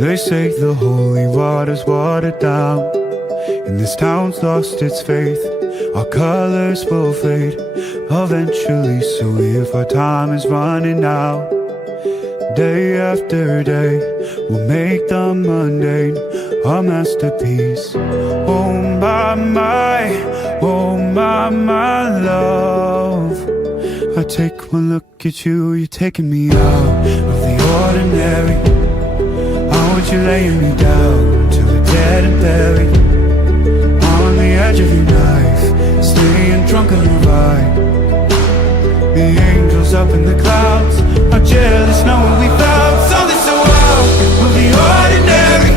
They say the holy water's watered down, and this town's lost its faith. Our colors will fade eventually, so if our time is running out, day after day, we'll make the mundane a masterpiece. Oh my, oh my love. I take one look at you, you're taking me out of the ordinary. I want you laying me down to the dead and buried, on the edge of your knife, staying drunk on your ride. The angels up in the clouds are jealous knowing we found something so out of the ordinary.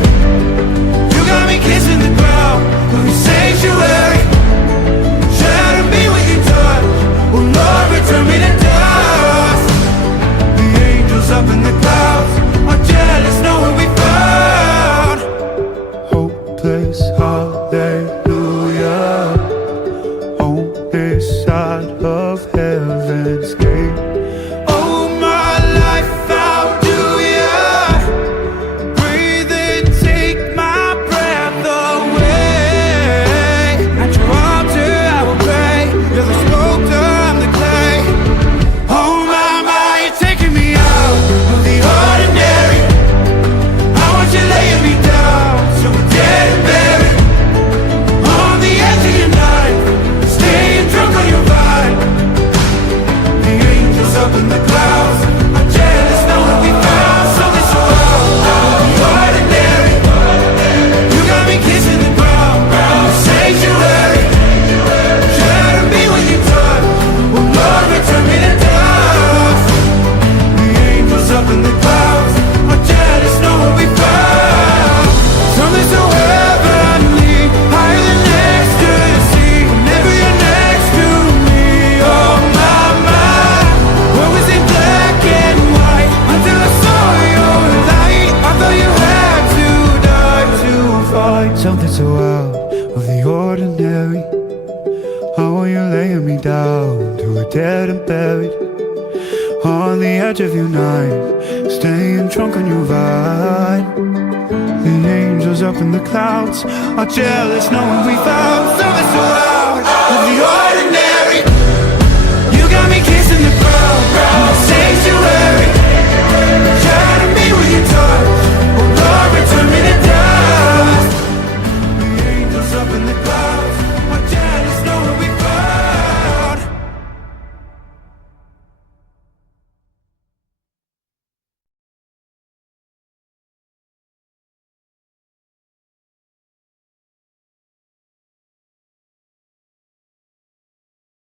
You got me kissing the ground of your sanctuary. Shatter me with your touch, oh Lord, return me to dust. The angels up in the clouds are jealous knowing we found hopeless hallelujah on this side of heaven's gate. Oh my life, how do ya breathe and take my breath away? At your altar I will pray, you're the sculptor, I'm the clay. Oh my, you're taking me out of the ordinary. I want you laying me down so we're dead and buried, on the edge of your knife, staying drunk on your vine. The angels up in the clouds are jealous knowing we found something so out of the ordinary. You got me kissing the ground in the sanctuary. Shatter me with your touch, oh Lord, return me to dust. The angels up in the clouds are jealous knowing we found something so heavenly, higher than ecstasy. Whenever you're next to me, oh my, what was in black and white until I saw your light? I thought you had to die to find something so out of the ordinary. How are you laying me down to a dead and buried, on the edge of your knife, staying drunk on your vine. The angels up in the clouds are jealous knowing we found something so out